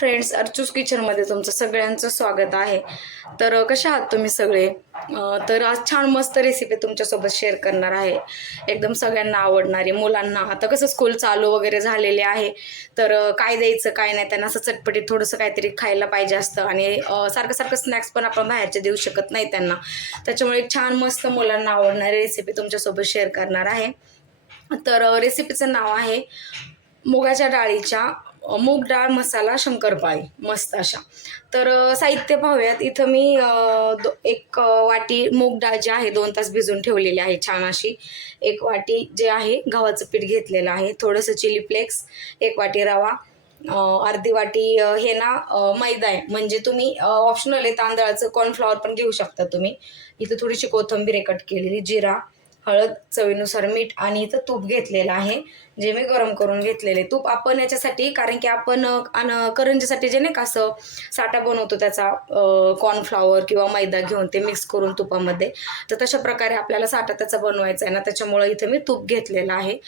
Friends, अर्चूस किचनमध्ये तुमचं सगळ्यांचं स्वागत आहे. तर कशा आहात तुम्ही सगळे? तर आज छान मस्त रेसिपी तुमच्यासोबत शेअर करणार आहे. एकदम सगळ्यांना आवडणारी, मुलांना आता कसं स्कूल चालू वगैरे झालेले आहे, तर काय द्यायचं काय नाही त्यांना असं चटपटीत थोडंसं काहीतरी खायला पाहिजे असतं. आणि सारखं सारखं स्नॅक्स पण आपण बाहेरचे देऊ शकत नाही त्यांना. त्याच्यामुळे एक छान मस्त मुलांना आवडणारी रेसिपी तुमच्यासोबत शेअर करणार आहे. तर रेसिपीचं नाव आहे मुगाच्या डाळीच्या मूग डाळ मसाला शंकरपाळी मस्त अशा. तर साहित्य पाहूयात. इथं मी एक वाटी मूग डाळ जी आहे 2 तास भिजून ठेवलेली आहे छान अशी. 1 वाटी जे आहे गव्हाचं पीठ घेतलेलं आहे, थोडंसं चिली फ्लेक्स, 1 वाटी रवा, अर्धी वाटी हे ना मैदा आहे. म्हणजे तुम्ही ऑप्शनल आहे, तांदळाचं कॉर्नफ्लॉवर पण घेऊ शकता तुम्ही. इथं थोडीशी कोथिंबीर कट केलेली, जिरा, हळद, चवीनुसार मीठ आणि इथं तूप घेतलेलं आहे, जे मी गरम करून घेतलेले. तूप आपण याच्यासाठी, कारण की आपण करंजीसाठी जे नाही का असं साठा बनवतो त्याचा, कॉर्नफ्लॉवर किंवा मैदा घेऊन ते मिक्स करून तुपामध्ये, तर तशा प्रकारे आपल्याला साठा त्याचा बनवायचा आहे ना, त्याच्यामुळे इथं मी तूप घेतलेलं आहे.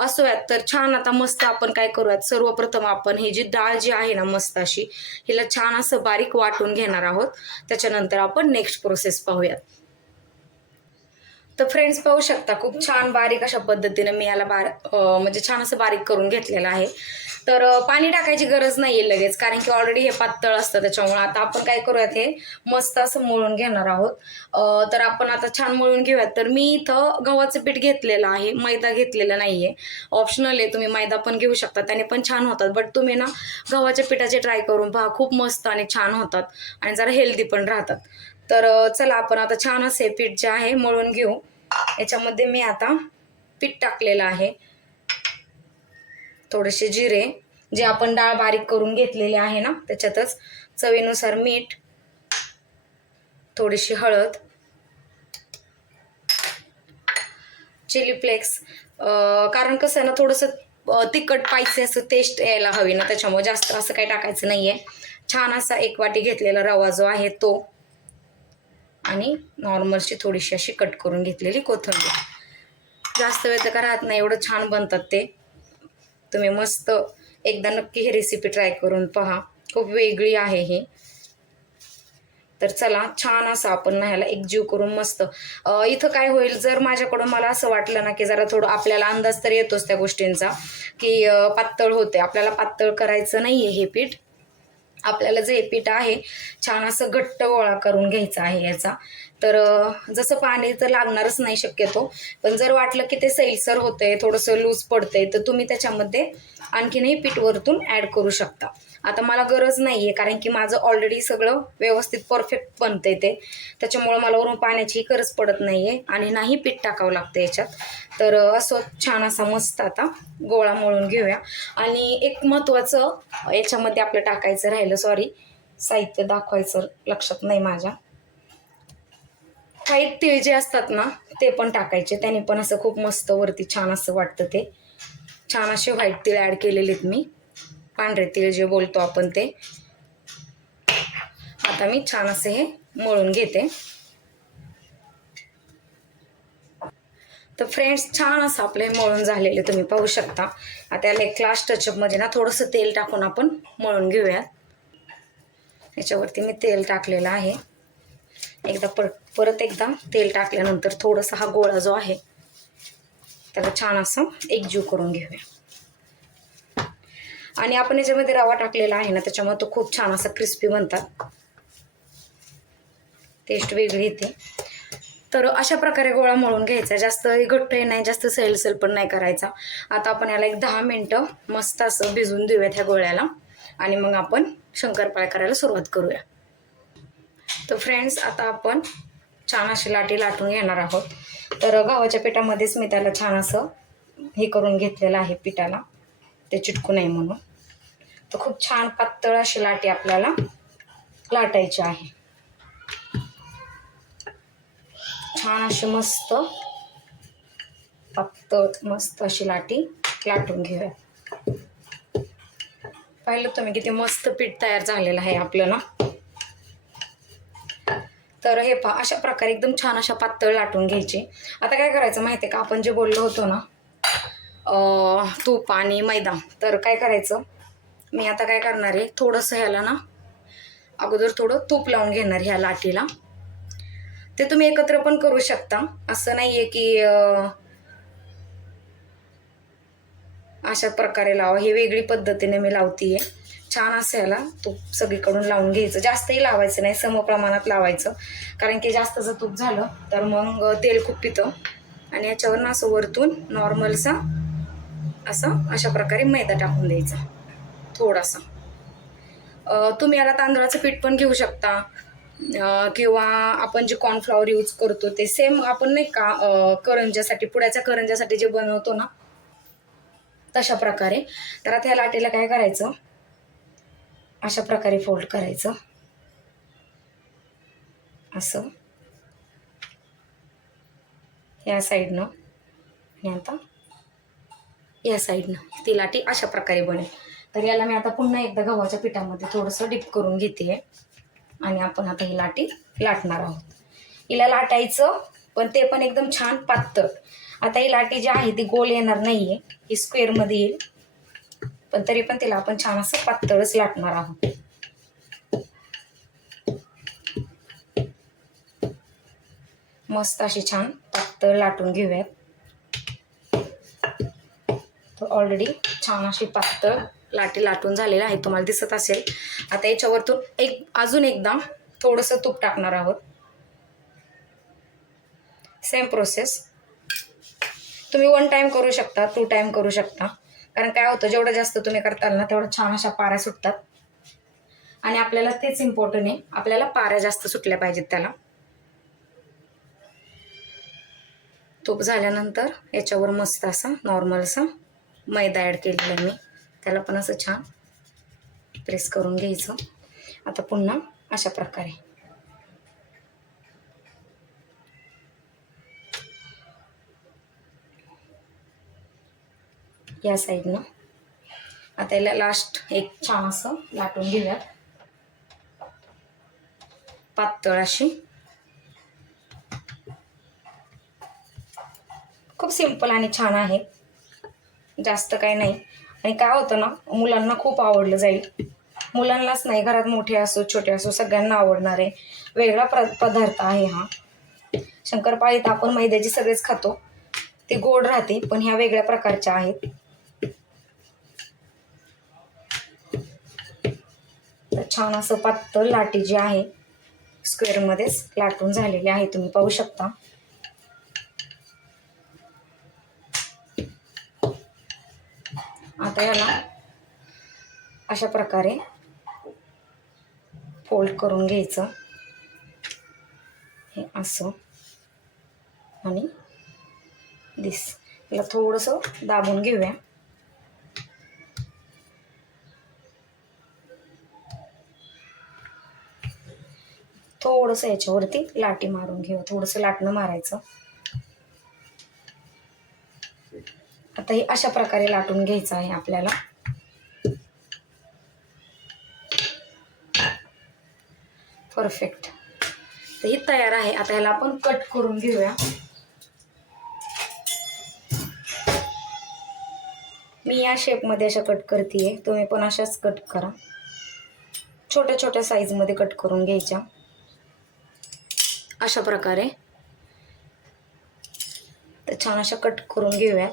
असोयात तर छान. आता मस्त आपण काय करूयात, सर्वप्रथम आपण ही जी डाळ जी आहे ना मस्त अशी, हिला छान असं बारीक वाटून घेणार आहोत. त्याच्यानंतर आपण नेक्स्ट प्रोसेस पाहूयात. तर फ्रेंड्स पाहू शकता, खूप छान बारीक अशा पद्धतीने मी याला म्हणजे छान असं बारीक करून घेतलेलं आहे. तर पाणी टाकायची गरज नाहीये लगेच, कारण की ऑलरेडी हे पातळ असतं. त्याच्यामुळे आता आपण काय करूयात, हे मस्त असं मळून घेणार आहोत. तर आपण आता छान मळून घेऊयात. तर मी इथं गव्हाचं पीठ घेतलेलं आहे, मैदा घेतलेला नाहीये. ऑप्शनल आहे, तुम्ही मैदा पण घेऊ शकता, त्याने पण छान होतात. बट तुम्ही ना गव्हाच्या पिठाचे ट्राय करून पहा, खूप मस्त आणि छान होतात आणि जरा हेल्दी पण राहतात. तर चला आपण आता छान असे पीठ जे आहे मळून घेऊ. याच्यामध्ये मी आता पीठ टाकलेलं आहे, थोडेसे जिरे, जे आपण डाळ बारीक करून घेतलेले आहे ना त्याच्यातच, चवीनुसार मीठ, थोडीशी हळद, चिली फ्लेक्स. कारण कसं आहे ना, थोडंसं तिखट पाहिजे असं टेस्ट यायला हवी ना, त्याच्यामुळे जास्त असं काही टाकायचं नाहीये. छान असा 1 वाटी घेतलेला रवा जो आहे तो, आणि नॉर्मलशी थोडीशी अशी कट करून घेतलेली कोथिंबीर. जास्त वेळ तर राहत नाही, एवढं छान बनतात ते. तुम्ही मस्त एकदा नक्की ही रेसिपी ट्राय करून पहा, खूप वेगळी आहे ही. तर चला छान असं आपण ना ह्याला एकजीव करून मस्त. इथं काय होईल, जर माझ्याकडून मला असं वाटलं ना की जरा थोडं, आपल्याला अंदाज तर येतोच त्या गोष्टींचा की पातळ होते, आपल्याला पातळ करायचं नाहीये हे पीठ. आपल्याला जे पीठ आहे छान असं घट्ट गोळा करून घ्यायचा आहे याचा. तर जसं पाणी तर लागणारच नाही शक्यतो, पण जर वाटलं की ते सैलसर होतंय, थोडंसं लूज पडतंय, तर तुम्ही त्याच्यामध्ये आणखीनही पीठ वरतून ॲड करू शकता. आता मला गरज नाही आहे, कारण की माझं ऑलरेडी सगळं व्यवस्थित परफेक्ट बनतंय ते, त्याच्यामुळं मला वरून पाण्याची गरज पडत नाही आहे आणि नाही पीठ टाकावं लागतं याच्यात. तर असं छान असा मस्त आता गोळा मळून घेऊया. आणि एक महत्त्वाचं याच्यामध्ये आपलं टाकायचं राहिलं, सॉरी, साहित्य दाखवायचं लक्षात नाही माझ्या. व्हाईट तीळ जे असतात ना ते पण टाकायचे, त्याने पण असं खूप मस्त वरती छान असं वाटतं ते. छान असे व्हाईट तीळ ॲड केलेले आहेत मी, पांढरे तीळ जे बोलतो आपण ते. आता मी छान असे हे मळून घेते. तर फ्रेंड्स छान असं आपले मळून झालेले तुम्ही पाहू शकता. आता याला एक लास्ट टचअपमध्ये ना थोडंसं तेल टाकून आपण मळून घेऊयात. याच्यावरती मी तेल टाकलेलं आहे. एकदा परत एकदा तेल टाकल्यानंतर थोडासा हा गोळा जो आहे त्याला छान असं एकजीव करून घेऊया. आणि आपण याच्यामध्ये रवा टाकलेला आहे ना, त्याच्यामुळे तो खूप छान असा क्रिस्पी बनतात, टेस्ट वेगळी येते. तर अशा प्रकारे गोळा मळून घ्यायचा, जास्त घट्टही नाही, जास्त सैलसैल पण नाही करायचा. आता आपण याला एक 10 मिनटं मस्त असं भिजून देऊयात ह्या गोळ्याला, आणि मग आपण शंकरपाळ्या करायला सुरुवात करूया. तर फ्रेंड्स आता आपण छान अशी लाटी लाटून घेणार आहोत. तर गव्हाच्या पिठामध्येच मी त्याला छान असं हे करून घेतलेलं आहे पिठाला, ते चिटकू नये म्हणून. तर खूप छान पातळ अशी लाटी आपल्याला लाटायची आहे. छान अशी मस्त पातळ मस्त अशी लाटी लाटून घेऊया. पाहिलं तुम्ही किती मस्त पीठ तयार झालेलं आहे आपलं ना. तर हे पहा, अशा प्रकारे एकदम छान अशा पातळ लाटून घ्यायची. आता काय करायचं माहिती आहे का, आपण जे बोललो होतो ना तूप आणि मैदा, तर काय करायचं, मी आता काय करणार आहे, थोडंसं ह्याला ना अगोदर थोडं तूप लावून घेणार ह्या लाटीला. ते तुम्ही एकत्र पण करू शकता, असं नाहीये की अशा प्रकारे लावा. ही वेगळी पद्धतीने मी लावतीये. छान असं याला तूप सगळीकडून लावून घ्यायचं. जास्तही लावायचं नाही, समप्रमाणात लावायचं, कारण की जास्त जर तूप झालं तर मग तेल खूप पितं. आणि याच्यावर ना असं वरतून नॉर्मलसा अशा प्रकारे मैदा टाकून द्यायचा थोडासा. तुम्ही याला तांदळाचं पीठ पण घेऊ शकता, किंवा आपण जे कॉर्नफ्लॉवर यूज करतो ते सेम आपण नाही का करंज्यासाठी, पुड्याच्या करंज्यासाठी जे बनवतो ना तशा प्रकारे. तर आता ह्या लाटेला काय करायचं, अशा प्रकारे फोल्ड करायचं असं या साईडनं, आणि आता या साईडनं ती लाटी अशा प्रकारे बनेल. तर याला मी आता पुन्हा एकदा गव्हाच्या पिठामध्ये थोडंसं डिप करून घेते आणि आपण आता ही लाटी लाटणार आहोत. हिला लाटायचं पण ते पण एकदम छान पातळ. आता ही लाटी जी आहे ती गोल येणार नाहीये, ही स्क्वेअरमध्ये येईल, पण तरी पण तिला आपण छान असं पातळच लाटणार आहोत. मस्त अशी छान पातळ लाटून घेऊयात. तर ऑलरेडी छान अशी पातळ लाटी लाटून झालेली आहे, तुम्हाला दिसत असेल. आता याच्यावरतून अजून एकदा थोडंसं तूप टाकणार आहोत. सेम प्रोसेस तुम्ही 1 टाइम करू शकता, 2 टाइम करू शकता, कारण काय होतं जेवढं जास्त तुम्ही करताल ना तेवढं छान अशा पाऱ्या सुटतात. आणि आपल्याला तेच इम्पॉर्टंट आहे, आपल्याला पाऱ्या जास्त सुटल्या पाहिजेत त्याला. तूप झाल्यानंतर याच्यावर मस्त असा नॉर्मलसा मैदा ॲड केलेला आहे मी, त्याला पण असं छान प्रेस करून घ्यायचं. आता पुन्हा अशा प्रकारे या साईडनं. आता याला लास्ट एक छान असं लाटून घेऊयात, पातळ अशी. खूप सिंपल आणि छान आहे, जास्त काही नाही. आणि काय होतं ना, मुलांना खूप आवडलं जाईल. मुलांनाच नाही, घरात मोठे असो छोटे असो सगळ्यांना आवडणार आहे. वेगळा पदार्थ आहे हा. शंकरपाळीत आपण मैद्याची सगळेच खातो, ती गोड राहते, पण ह्या वेगळ्या प्रकारच्या आहेत. तर छान असं पातळ लाटी जी आहे स्क्वेअरमध्येच लाटून झालेली आहे, तुम्ही पाहू शकता. आता याला अशा प्रकारे फोल्ड करून घ्यायचं, हे असं, आणि याला थोडंसं दाबून घेऊया. थोडंसं याच्यावरती लाटी मारून घेऊ, थोडंसं लाटणं मारायचं. आता हे अशा प्रकारे लाटून घ्यायचं आहे आपल्याला. परफेक्ट. तर ही तयार आहे. आता ह्याला आपण कट करून घेऊया. मी या शेपमध्ये अशा कट करतेय, तुम्ही पण अशाच कट करा. छोट्या छोट्या साईजमध्ये कट करून घ्यायच्या अशा प्रकारे. तर छान अशा कट करून घेऊया.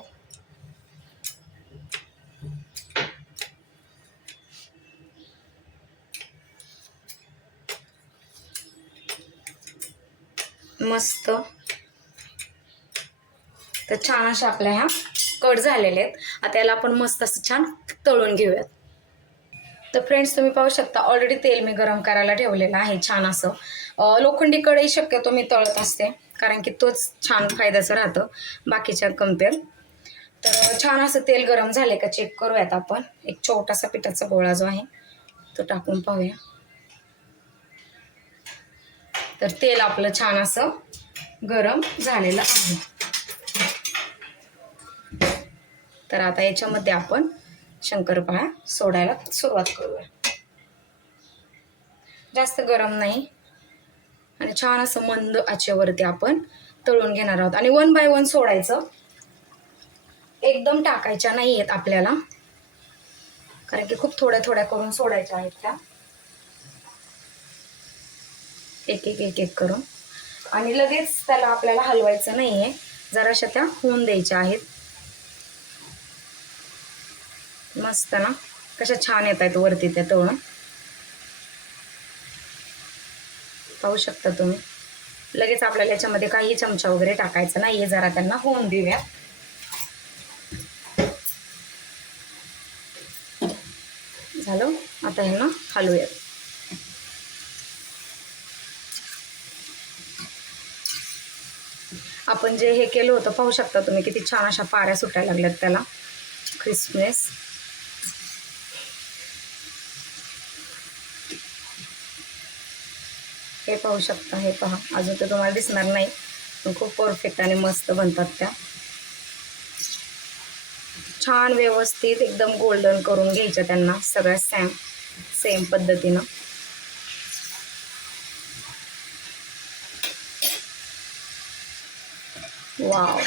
मस्त. तर छान अशा आपल्या ह्या कट झालेले आहेत. आता याला आपण मस्त असं छान तळून घेऊयात. तर फ्रेंड्स तुम्ही पाहू शकता, ऑलरेडी तेल मी गरम करायला ठेवलेलं आहे छान असं. लोखंडी कढई शक्यतो मी तळत असते, कारण की तोच छान फायद्याचं राहतं बाकीच्या कम्पेअर. तर छान असं तेल गरम झाले का चेक करूयात आपण. एक छोटासा पिठाचा गोळा जो आहे तो टाकून पाहूया. तर तेल आपलं छान असं गरम झालेलं आहे. तर आता याच्यामध्ये आपण शंकरपाळ्या सोडायला सुरुवात करूया. जास्त गरम नाही, आणि छान असं मंद आचेवरती आपण तळून घेणार आहोत. आणि 1 बाय 1 सोडायचं, एकदम टाकायच्या नाही आहेत आपल्याला, कारण की खूप थोड्या थोड्या करून सोडायच्या आहेत त्या, एक एक एक एक करून. आणि लगेच त्याला आपल्याला हलवायचं नाहीये, जराशा त्या होऊन द्यायच्या आहेत. मस्त ना, कशा छान येत आहेत वरती त्या तळून, पाहू शकता तुम्ही. लगेच आपल्याला याच्यामध्ये काही चमचा वगैरे टाकायचं नाहीये, जरा त्यांना होऊन देऊया. झालं, आता ह्यांना हलवूया. आपण जे हे केलं होतं पाहू शकता तुम्ही, किती छान अशा पाऱ्या सुटायला लागल्यात त्याला, क्रिस्पनेस. हे पाहू शकता, हे पहा, अजून तर तुम्हाला दिसणार नाही पण खूप परफेक्ट आणि मस्त बनतात त्या. छान व्यवस्थित एकदम गोल्डन करून घ्यायच्या त्यांना सगळ्या सेम पद्धतीनं. वाव,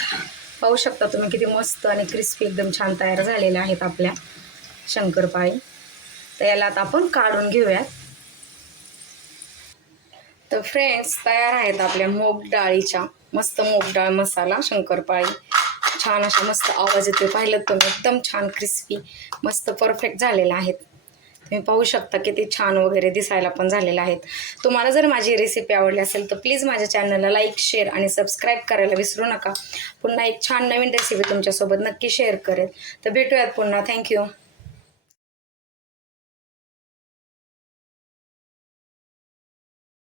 पाहू शकता तुम्ही किती मस्त आणि क्रिस्पी एकदम छान तयार झालेल्या आहेत आपल्या शंकरपाळी. तर याला आता आपण काढून घेऊयात. तर फ्रेंड्स, तयार आहेत आपल्या मूग डाळीच्या मस्त मूग डाळ मसाला शंकरपाळी. छान अशा मस्त आवाज येतोय, पाहिलं तुम्ही, एकदम छान क्रिस्पी मस्त परफेक्ट झालेल्या आहेत. तुम्ही पाहू शकता किती छान वगैरे दिसायला पण झालेल्या आहेत. तुम्हाला जर माझी रेसिपी आवडली असेल तर प्लीज माझ्या चॅनलला लाईक, शेअर आणि सबस्क्राईब करायला विसरू नका. पुन्हा एक छान नवीन रेसिपी तुमच्यासोबत नक्की शेअर करेल. तर भेटूयात पुन्हा. थँक्यू.